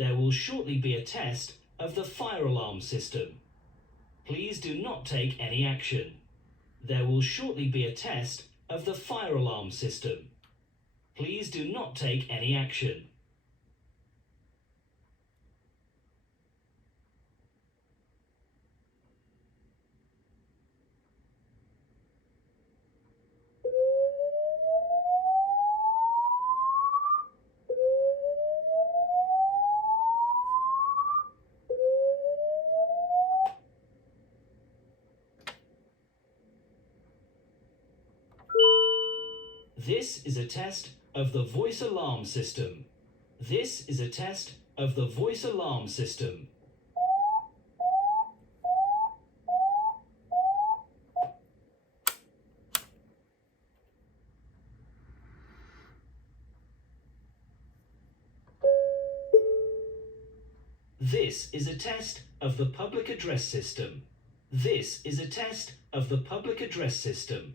There will shortly be a test of the fire alarm system. Please do not take any action. There will shortly be a test of the fire alarm system. Please do not take any action. This is a test of the voice alarm system. This is a test of the voice alarm system. This is a test of the public address system. This is a test of the public address system.